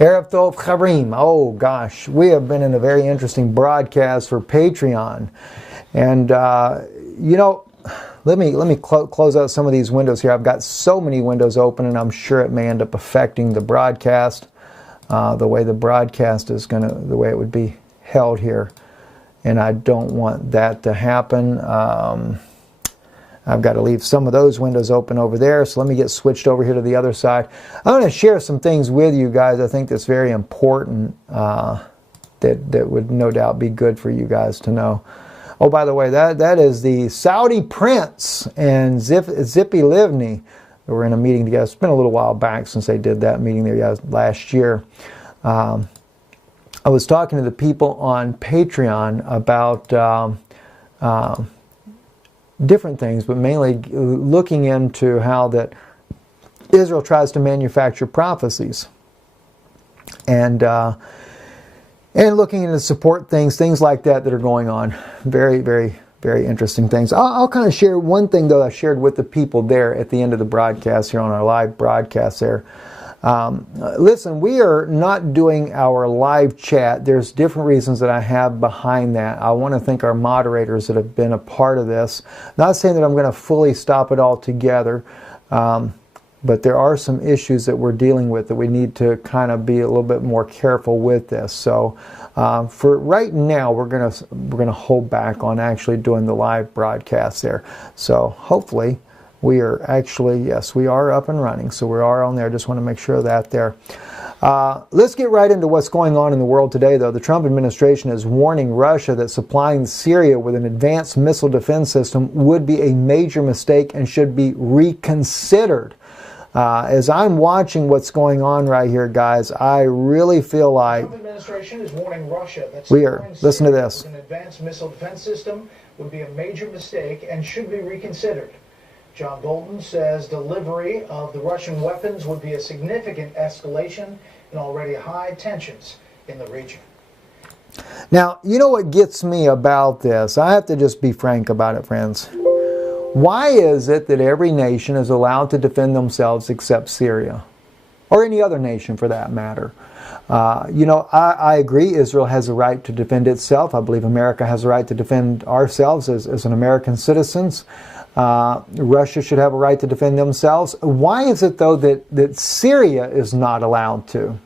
Erev Tov Charim. Oh gosh, we have been in a very interesting broadcast for Patreon, and you know, let me close out some of these windows here. I've got so many windows open, and I'm sure it may end up affecting the broadcast, the way the broadcast is the way it would be held here, and I don't want that to happen. I've got to leave some of those windows open over there, so let me get switched over here to the other side. I'm going to share some things with you guys I think that's very important, that would no doubt be good for you guys to know. Oh, by the way, that is the Saudi prince and Zippy Livni. We were in a meeting together. It's been a little while back since they did that meeting there last year. I was talking to the people on Patreon about different things, but mainly looking into how that Israel tries to manufacture prophecies, and looking into support things like that are going on. Very, very, very interesting things. I'll kind of share one thing though I shared with the people there at the end of the broadcast here on our live broadcast there. Listen, we are not doing our live chat. There's different reasons that I have behind that. I want to thank our moderators that have been a part of this. Not saying that I'm going to fully stop it altogether, but there are some issues that we're dealing with that we need to kind of be a little bit more careful with this. So for right now, we're gonna hold back on actually doing the live broadcast there. So hopefully, we are actually, yes, we are up and running. So we are on there. Just want to make sure that there. Let's get right into what's going on in the world today, though. The Trump administration is warning Russia that supplying Syria with an advanced missile defense system would be a major mistake and should be reconsidered. As I'm watching what's going on right here, guys, I really feel like the Trump administration is warning Russia that we are. Listen to this. An advanced missile defense system would be a major mistake and should be reconsidered. John Bolton says delivery of the Russian weapons would be a significant escalation in already high tensions in the region. Now, you know what gets me about this? I have to just be frank about it, friends. Why is it that every nation is allowed to defend themselves except Syria? Or any other nation for that matter? You know, I agree Israel has a right to defend itself. I believe America has a right to defend ourselves as an American citizens. Russia should have a right to defend themselves. Why is it, though, that Syria is not allowed to?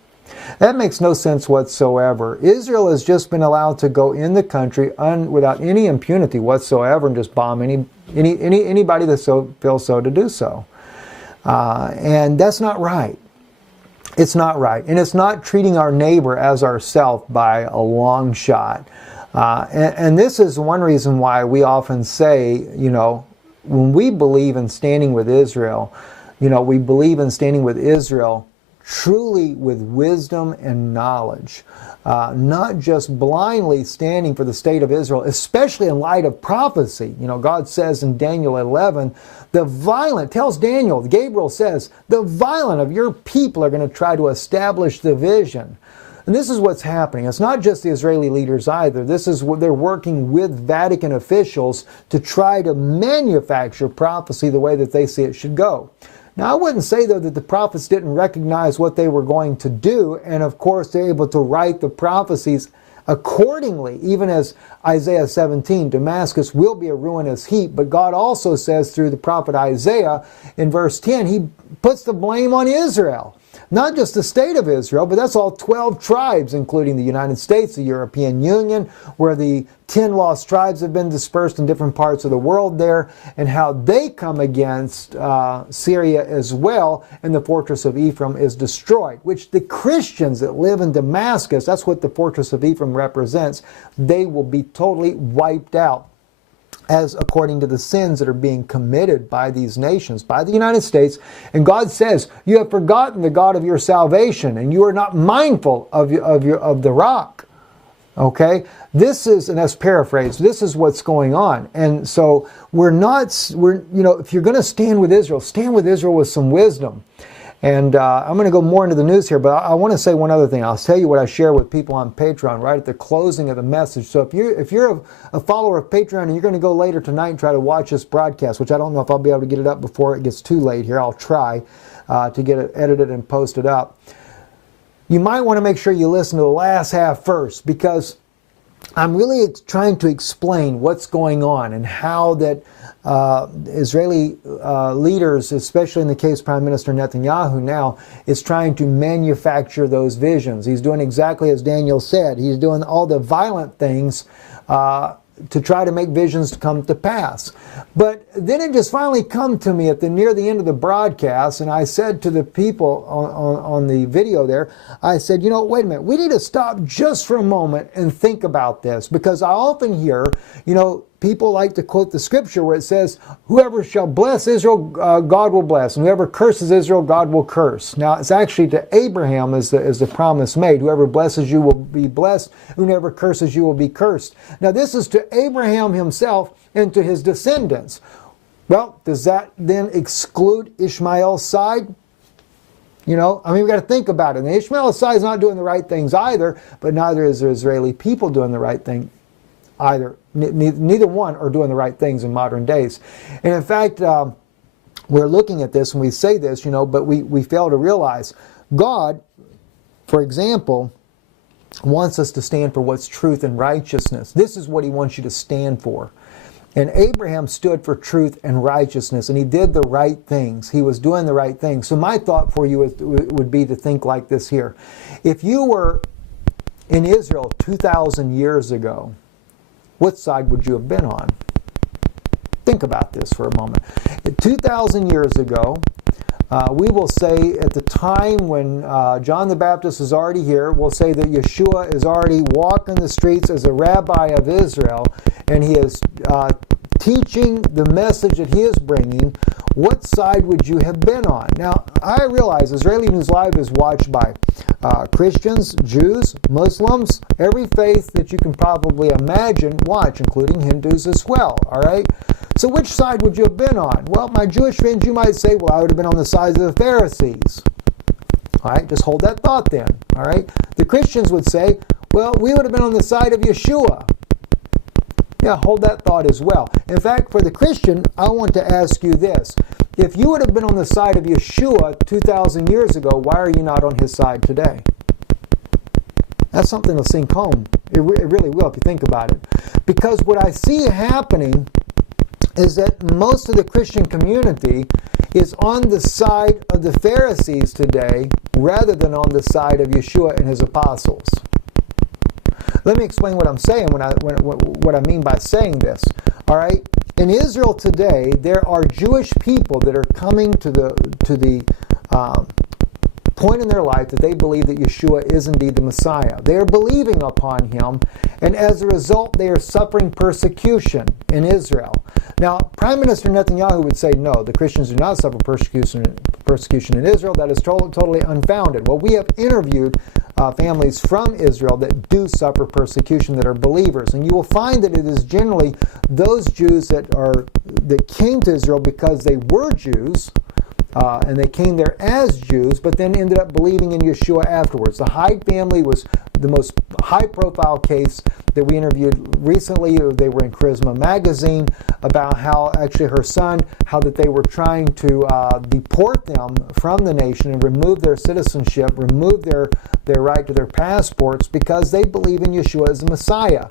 That makes no sense whatsoever. Israel has just been allowed to go in the country without any impunity whatsoever and just bomb anybody that feels so to do so. And that's not right. It's not right. And it's not treating our neighbor as ourself by a long shot. And this is one reason why we often say, you know, when we believe in standing with Israel, you know, we believe in standing with Israel truly with wisdom and knowledge, not just blindly standing for the state of Israel, especially in light of prophecy. You know, God says in Daniel 11, the violent, tells Daniel, Gabriel says, the violent of your people are going to try to establish division. And this is what's happening. It's not just the Israeli leaders either. This is what they're working with Vatican officials to try to manufacture prophecy the way that they see it should go. Now, I wouldn't say, though, that the prophets didn't recognize what they were going to do, and of course they're able to write the prophecies accordingly, even as Isaiah 17, Damascus will be a ruinous heap, but God also says through the prophet Isaiah in verse 10, he puts the blame on Israel. Not just the state of Israel, but that's all 12 tribes, including the United States, the European Union, where the 10 lost tribes have been dispersed in different parts of the world there, and how they come against Syria as well, and the fortress of Ephraim is destroyed, which the Christians that live in Damascus, that's what the fortress of Ephraim represents, they will be totally wiped out, as according to the sins that are being committed by these nations, by the United States. And God says, you have forgotten the God of your salvation, and you are not mindful of the rock. Okay? This is, and that's paraphrased, this is what's going on. And so you know, if you're going to stand with Israel with some wisdom. And I'm going to go more into the news here, but I want to say one other thing. I'll tell you what I share with people on Patreon right at the closing of the message. So if you're a follower of Patreon and you're going to go later tonight and try to watch this broadcast, which I don't know if I'll be able to get it up before it gets too late here. I'll try to get it edited and posted up. you might want to make sure you listen to the last half first, because I'm really trying to explain what's going on and how that Israeli leaders, especially in the case Prime Minister Netanyahu now, is trying to manufacture those visions. He's doing exactly as Daniel said. He's doing all the violent things to try to make visions to come to pass. But then it just finally come to me near the end of the broadcast, and I said to the people on the video there, I said, you know, wait a minute, we need to stop just for a moment and think about this, because I often hear, you know, people like to quote the scripture where it says, whoever shall bless Israel, God will bless, and whoever curses Israel, God will curse. Now, it's actually to Abraham is the promise made. Whoever blesses you will be blessed, and whoever curses you will be cursed. Now, this is to Abraham himself and to his descendants. Well, does that then exclude Ishmael's side? You know, I mean, we've got to think about it. And Ishmael's side is not doing the right things either, but neither is the Israeli people doing the right thing either. Neither one are doing the right things in modern days. And in fact, we're looking at this and we say this, you know, but we fail to realize God, for example, wants us to stand for what's truth and righteousness. This is what he wants you to stand for. And Abraham stood for truth and righteousness, and he did the right things. He was doing the right things. So my thought for you would be to think like this here. If you were in Israel 2,000 years ago, what side would you have been on? Think about this for a moment. 2,000 years ago, we will say at the time when John the Baptist is already here, we'll say that Yeshua is already walking the streets as a rabbi of Israel, and he is teaching the message that he is bringing. What side would you have been on? Now, I realize Israeli News Live is watched by Christians, Jews, Muslims, every faith that you can probably imagine watch, including Hindus as well, all right? So which side would you have been on? Well, my Jewish friends, you might say, well, I would have been on the side of the Pharisees. All right, just hold that thought then, all right? The Christians would say, well, we would have been on the side of Yeshua. Yeah, hold that thought as well. In fact, for the Christian, I want to ask you this. If you would have been on the side of Yeshua 2,000 years ago, why are you not on his side today? That's something to sink home. It really will if you think about it. Because what I see happening is that most of the Christian community is on the side of the Pharisees today rather than on the side of Yeshua and his apostles. Let me explain what I'm saying, what I mean by saying this. All right? In Israel today, there are Jewish people that are coming to the point in their life that they believe that Yeshua is indeed the Messiah. They are believing upon him, and as a result, they are suffering persecution in Israel. Now, Prime Minister Netanyahu would say, no, the Christians do not suffer persecution in Israel. That is totally unfounded. Well, we have interviewed families from Israel that do suffer persecution that are believers, and you will find that it is generally those Jews that came to Israel because they were Jews, and they came there as Jews, but then ended up believing in Yeshua afterwards. The Hyde family was the most high-profile case that we interviewed recently. They were in Charisma magazine about how actually her son, how that they were trying to deport them from the nation and remove their citizenship, remove their right to their passports because they believe in Yeshua as the Messiah.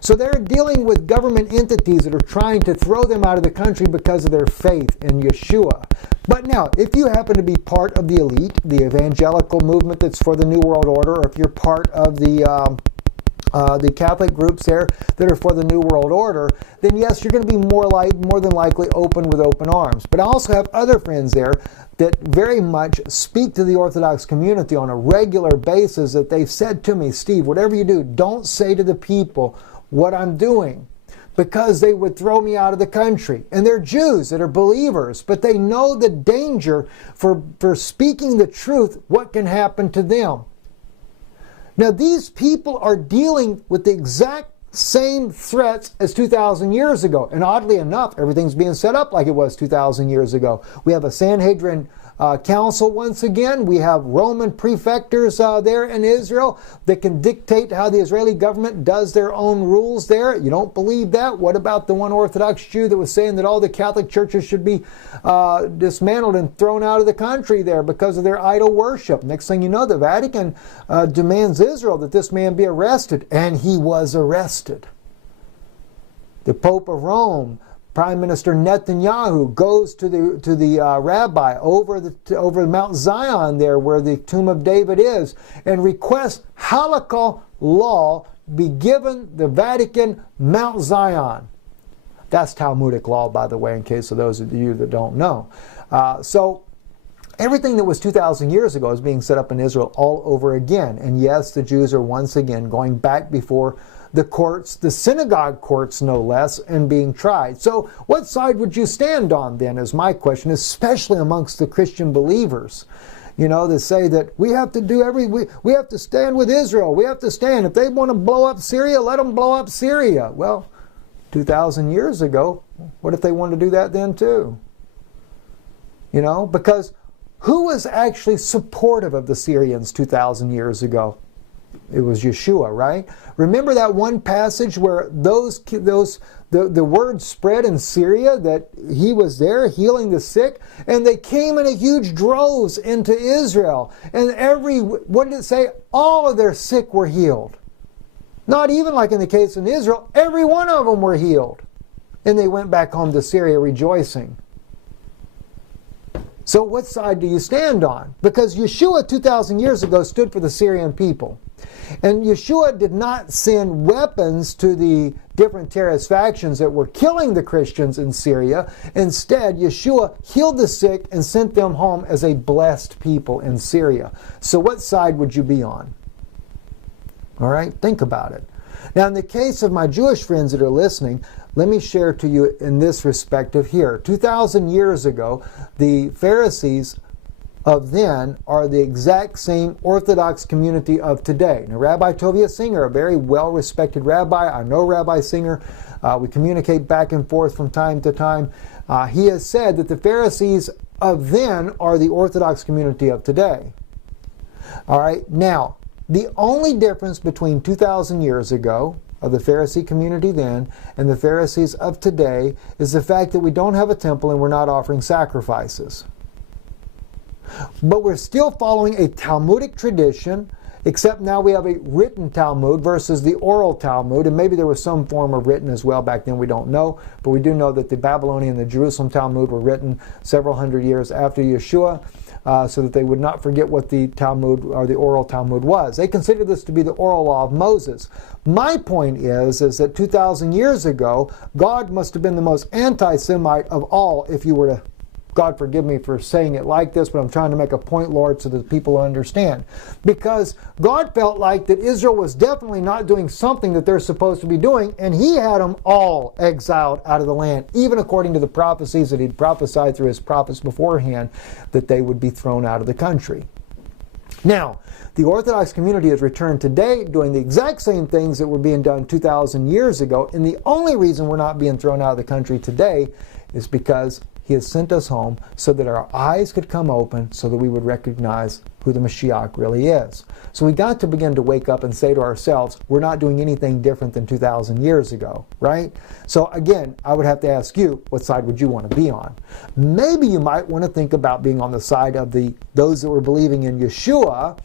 So they're dealing with government entities that are trying to throw them out of the country because of their faith in Yeshua. But now, if you happen to be part of the elite, the evangelical movement that's for the New World Order, or if you're part of the Catholic groups there that are for the New World Order, then yes, you're going to be more than likely open with open arms. But I also have other friends there that very much speak to the Orthodox community on a regular basis that they've said to me, Steve, whatever you do, don't say to the people what I'm doing, because they would throw me out of the country. And they're Jews that are believers, but they know the danger for speaking the truth, what can happen to them. Now, these people are dealing with the exact same threats as 2,000 years ago. And oddly enough, everything's being set up like it was 2,000 years ago. We have a Sanhedrin council once again. We have Roman prefectors there in Israel that can dictate how the Israeli government does their own rules there. You don't believe that? What about the one Orthodox Jew that was saying that all the Catholic churches should be dismantled and thrown out of the country there because of their idol worship? Next thing you know, the Vatican demands Israel that this man be arrested, and he was arrested. The Pope of Rome, Prime Minister Netanyahu, goes to the rabbi over Mount Zion there where the tomb of David is and requests halakha law be given the Vatican Mount Zion. That's Talmudic law, by the way, in case of those of you that don't know. So everything that was 2,000 years ago is being set up in Israel all over again. And yes, the Jews are once again going back before the courts, the synagogue courts no less, and being tried. So what side would you stand on then is my question, especially amongst the Christian believers. You know, they say that we have to do we have to stand with Israel. We have to stand. If they want to blow up Syria, let them blow up Syria. Well, 2,000 years ago, what if they wanted to do that then too? You know, because who was actually supportive of the Syrians 2,000 years ago? It was Yeshua, right? Remember that one passage where the word spread in Syria that he was there healing the sick, and they came in a huge droves into Israel, and what did it say? All of their sick were healed. Not even like in the case in Israel, every one of them were healed, and they went back home to Syria rejoicing. So what side do you stand on? Because Yeshua 2,000 years ago stood for the Syrian people. And Yeshua did not send weapons to the different terrorist factions that were killing the Christians in Syria. Instead, Yeshua healed the sick and sent them home as a blessed people in Syria. So what side would you be on? All right, think about it. Now, in the case of my Jewish friends that are listening, let me share to you in this respective here. 2,000 years ago, the Pharisees of then are the exact same Orthodox community of today. Now, Rabbi Tovia Singer, a very well-respected rabbi, I know Rabbi Singer, we communicate back and forth from time to time. He has said that the Pharisees of then are the Orthodox community of today. All right, now, the only difference between 2,000 years ago of the Pharisee community then and the Pharisees of today is the fact that we don't have a temple and we're not offering sacrifices. But we're still following a Talmudic tradition, except now we have a written Talmud versus the oral Talmud, and maybe there was some form of written as well back then, we don't know, but we do know that the Babylonian and the Jerusalem Talmud were written several hundred years after Yeshua, so that they would not forget what the Talmud or the oral Talmud was. They considered this to be the oral law of Moses. My point is that 2,000 years ago, God must have been the most anti-Semite of all, if you were to, God forgive me for saying it like this, but I'm trying to make a point, Lord, so that people understand. Because God felt like that Israel was definitely not doing something that they're supposed to be doing, and He had them all exiled out of the land, even according to the prophecies that He'd prophesied through His prophets beforehand, that they would be thrown out of the country. Now, the Orthodox community has returned today doing the exact same things that were being done 2,000 years ago, and the only reason we're not being thrown out of the country today is because He has sent us home so that our eyes could come open so that we would recognize who the Mashiach really is. So we got to begin to wake up and say to ourselves, we're not doing anything different than 2,000 years ago, right? So again, I would have to ask you, what side would you want to be on? Maybe you might want to think about being on the side of those that were believing in Yeshua,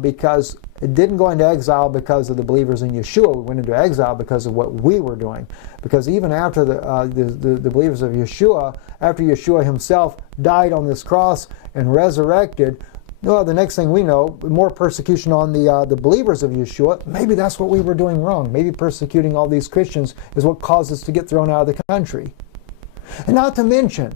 because it didn't go into exile because of the believers in Yeshua. We went into exile because of what we were doing. Because even after the believers of Yeshua, after Yeshua Himself died on this cross and resurrected, well, the next thing we know, more persecution on the believers of Yeshua. Maybe that's what we were doing wrong. Maybe persecuting all these Christians is what caused us to get thrown out of the country. And not to mention,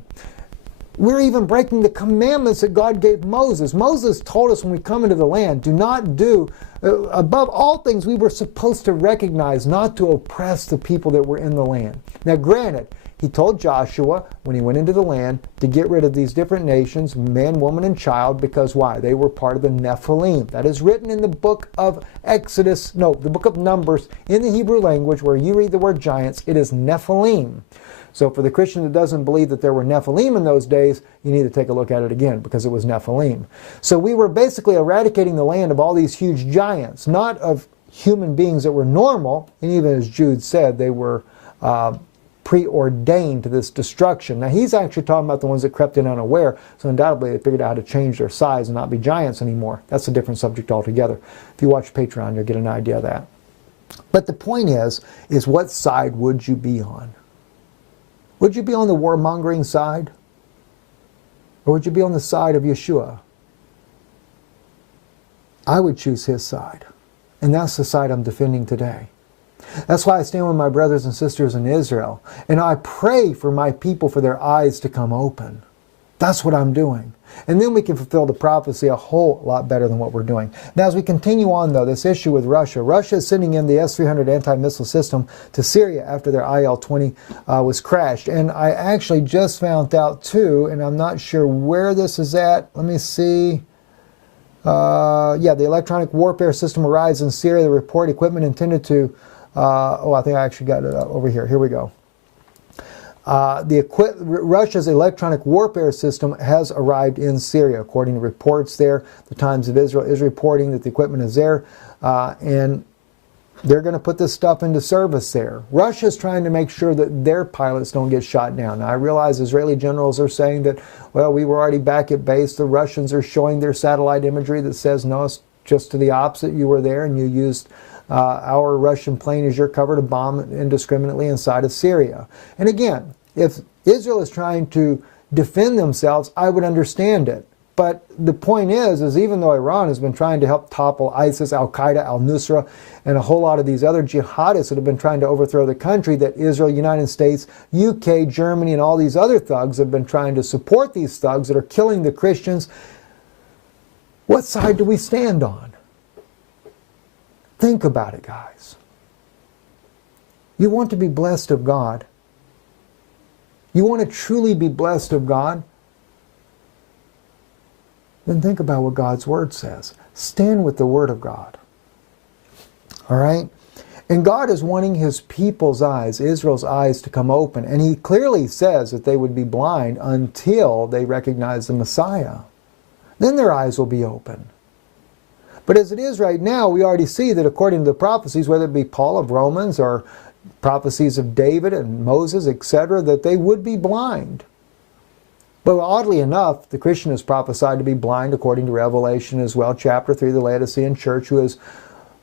we're even breaking the commandments that God gave Moses. Moses told us when we come into the land, do not do, above all things, we were supposed to recognize not to oppress the people that were in the land. Now granted, He told Joshua when he went into the land to get rid of these different nations, man, woman, and child, because why? They were part of the Nephilim. That is written in the book of the book of Numbers in the Hebrew language, where you read the word giants, it is Nephilim. So for the Christian that doesn't believe that there were Nephilim in those days, you need to take a look at it again, because it was Nephilim. So we were basically eradicating the land of all these huge giants, not of human beings that were normal, and even as Jude said, they were preordained to this destruction. Now he's actually talking about the ones that crept in unaware, so undoubtedly they figured out how to change their size and not be giants anymore. That's a different subject altogether. If you watch Patreon, you'll get an idea of that. But the point is what side would you be on? Would you be on the warmongering side? Or would you be on the side of Yeshua? I would choose his side. And that's the side I'm defending today. That's why I stand with my brothers and sisters in Israel. And I pray for my people for their eyes to come open. That's what I'm doing. And then we can fulfill the prophecy a whole lot better than what we're doing. Now as we continue on though, this issue with Russia. Russia is sending in the S-300 anti-missile system to Syria after their IL-20 was crashed. And I actually just found out too, and I'm not sure where this is at. Let me see. Yeah, the electronic warfare system arrives in Syria. The report equipment intended to... I think I actually got it over here. Here we go. Russia's electronic warfare system has arrived in Syria, according to reports there. The Times of Israel is reporting that the equipment is there, and they're going to put this stuff into service there. Russia's trying to make sure that their pilots don't get shot down. Now, I realize Israeli generals are saying that, well, we were already back at base. The Russians are showing their satellite imagery that says, no, it's just to the opposite. You were there and you used our Russian plane as your cover to bomb indiscriminately inside of Syria. And again, if Israel is trying to defend themselves, I would understand it. But the point is even though Iran has been trying to help topple ISIS, Al-Qaeda, Al-Nusra, and a whole lot of these other jihadists that have been trying to overthrow the country, that Israel, United States, UK, Germany, and all these other thugs have been trying to support these thugs that are killing the Christians, what side do we stand on? Think about it, guys. You want to be blessed of God. You want to truly be blessed of God? Then think about what God's Word says. Stand with the Word of God. All right? And God is wanting His people's eyes, Israel's eyes, to come open. And He clearly says that they would be blind until they recognize the Messiah. Then their eyes will be open. But as it is right now, we already see that according to the prophecies, whether it be Paul of Romans or prophecies of David and Moses, etc., that they would be blind. But oddly enough, the Christian is prophesied to be blind according to Revelation as well, chapter 3, the Laodicean church, who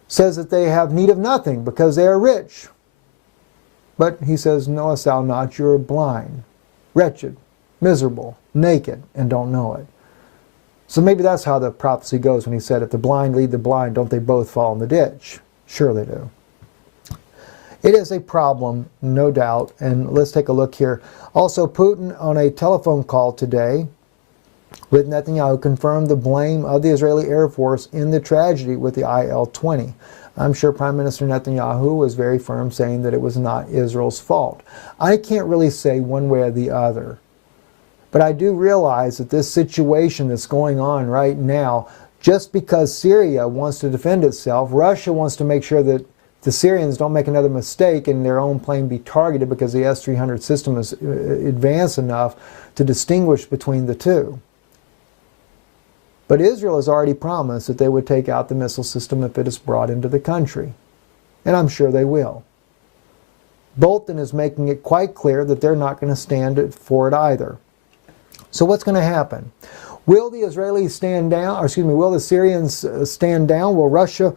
says that they have need of nothing because they are rich. But he says, knowest thou not, you are blind, wretched, miserable, naked, and don't know it. So maybe that's how the prophecy goes when he said, if the blind lead the blind, don't they both fall in the ditch? Sure they do. It is a problem, no doubt, and let's take a look here. Also, Putin on a telephone call today with Netanyahu confirmed the blame of the Israeli Air Force in the tragedy with the IL-20. I'm sure Prime Minister Netanyahu was very firm saying that it was not Israel's fault. I can't really say one way or the other. But I do realize that this situation that's going on right now, just because Syria wants to defend itself, Russia wants to make sure that the Syrians don't make another mistake and their own plane be targeted because the S-300 system is advanced enough to distinguish between the two. But Israel has already promised that they would take out the missile system if it is brought into the country. And I'm sure they will. Bolton is making it quite clear that they're not going to stand for it either. So what's going to happen? Will the Israelis stand down, or excuse me, will the Syrians stand down? Will Russia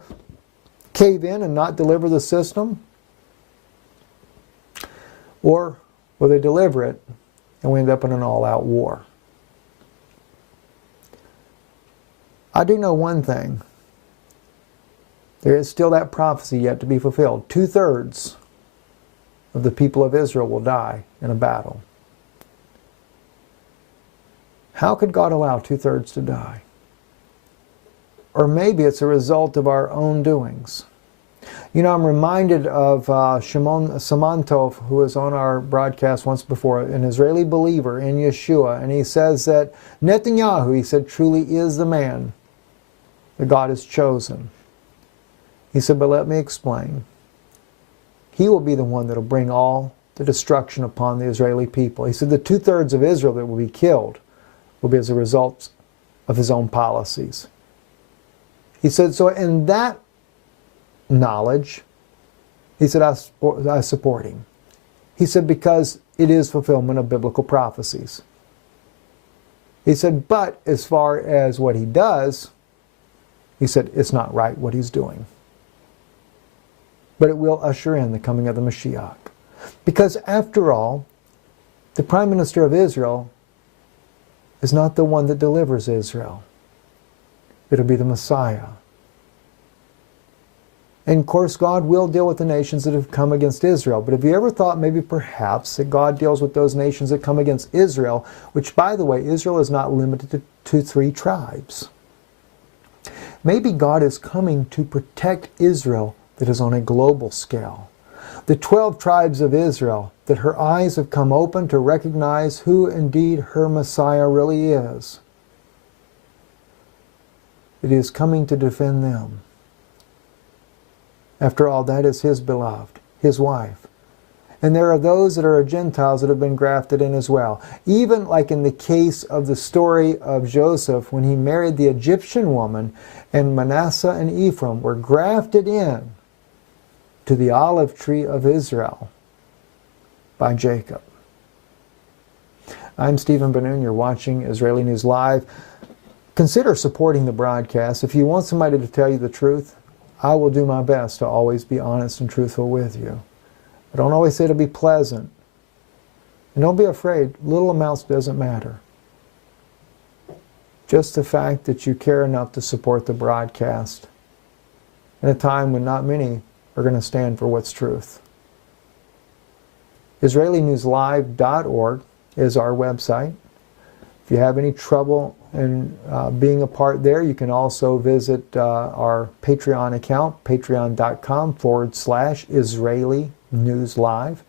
cave in and not deliver the system? Or will they deliver it and we end up in an all-out war? I do know one thing. There is still that prophecy yet to be fulfilled. 2/3 of the people of Israel will die in a battle. How could God allow 2/3 to die? Or maybe it's a result of our own doings. You know, I'm reminded of Shimon Samantov, who was on our broadcast once before, an Israeli believer in Yeshua, and he says that Netanyahu, he said, truly is the man that God has chosen. He said, but let me explain. He will be the one that will bring all the destruction upon the Israeli people. He said the 2/3 of Israel that will be killed will be as a result of his own policies. He said, so in that knowledge, he said, I support him. He said, because it is fulfillment of biblical prophecies. He said, but as far as what he does, he said, it's not right what he's doing. But it will usher in the coming of the Mashiach. Because after all, the Prime Minister of Israel is not the one that delivers Israel. It'll be the Messiah. And of course, God will deal with the nations that have come against Israel. But have you ever thought maybe perhaps that God deals with those nations that come against Israel, which, by the way, Israel is not limited to 3 tribes. Maybe God is coming to protect Israel that is on a global scale. The 12 tribes of Israel, that her eyes have come open to recognize who indeed her Messiah really is. It is coming to defend them. After all, that is his beloved, his wife. And there are those that are Gentiles that have been grafted in as well. Even like in the case of the story of Joseph, when he married the Egyptian woman, and Manasseh and Ephraim were grafted in to the olive tree of Israel by Jacob. I'm Stephen Ben-Nun. You're watching Israeli News Live. Consider supporting the broadcast. If you want somebody to tell you the truth, I will do my best to always be honest and truthful with you. I don't always say it'll be pleasant. And don't be afraid. Little amounts doesn't matter. Just the fact that you care enough to support the broadcast in a time when not many are going to stand for what's truth. IsraeliNewsLive.org is our website. If you have any trouble in being a part there, you can also visit our Patreon account, patreon.com/Israeli News Live.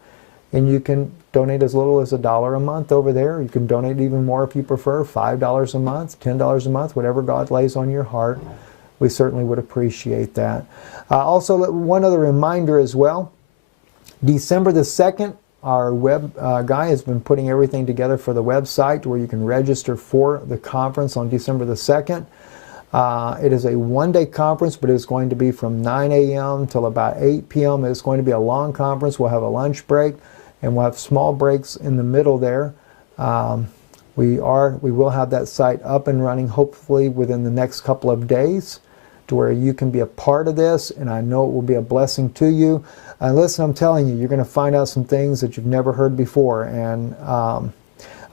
And you can donate as little as $1 a month over there. You can donate even more if you prefer, $5 a month, $10 a month, whatever God lays on your heart. We certainly would appreciate that. Also, one other reminder as well. December the 2nd, our web guy has been putting everything together for the website where you can register for the conference on December the 2nd. It is a one-day conference, but it's going to be from 9 a.m. till about 8 p.m. It's going to be a long conference. We'll have a lunch break, and we'll have small breaks in the middle there. We will have that site up and running hopefully within the next couple of days to where you can be a part of this, and I know it will be a blessing to you. Listen, I'm telling you, you're going to find out some things that you've never heard before, and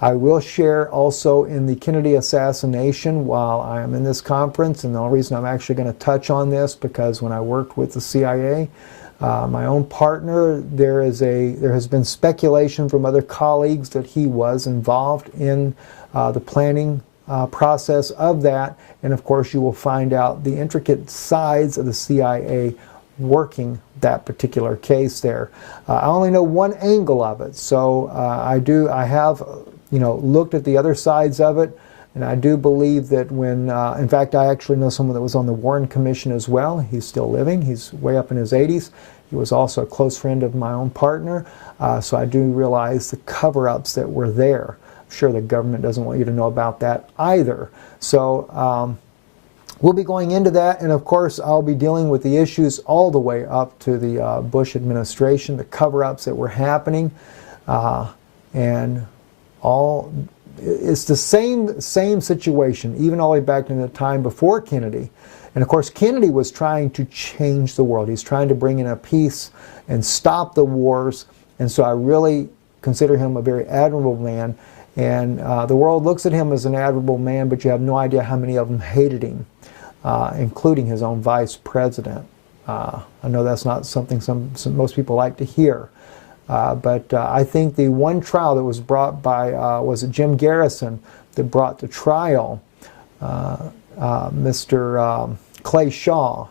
I will share also in the Kennedy assassination while I am in this conference, and the only reason I'm actually going to touch on this because when I worked with the CIA, my own partner, there has been speculation from other colleagues that he was involved in the planning process of that, and of course you will find out the intricate sides of the CIA working that particular case there. I only know one angle of it, so I have looked at the other sides of it, and I do believe that when, in fact, I actually know someone that was on the Warren Commission as well. He's still living. He's way up in his 80s. He was also a close friend of my own partner, so I do realize the cover-ups that were there. I'm sure the government doesn't want you to know about that either. So we'll be going into that, and of course I'll be dealing with the issues all the way up to the Bush administration, the cover-ups that were happening, and it's the same situation, even all the way back in the time before Kennedy. And of course, Kennedy was trying to change the world. He's trying to bring in a peace and stop the wars. And so I really consider him a very admirable man. And the world looks at him as an admirable man, but you have no idea how many of them hated him, including his own vice president. I know that's not something most people like to hear. But I think the one trial that was brought by, was it Jim Garrison that brought to trial Mr. Clay Shaw,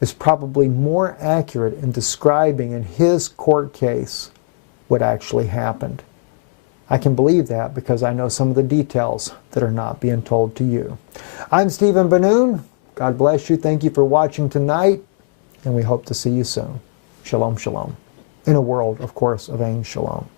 is probably more accurate in describing in his court case what actually happened. I can believe that because I know some of the details that are not being told to you. I'm Stephen Ben-Nun. God bless you. Thank you for watching tonight, and we hope to see you soon. Shalom, shalom. in a world, of course, of Ein Shalom.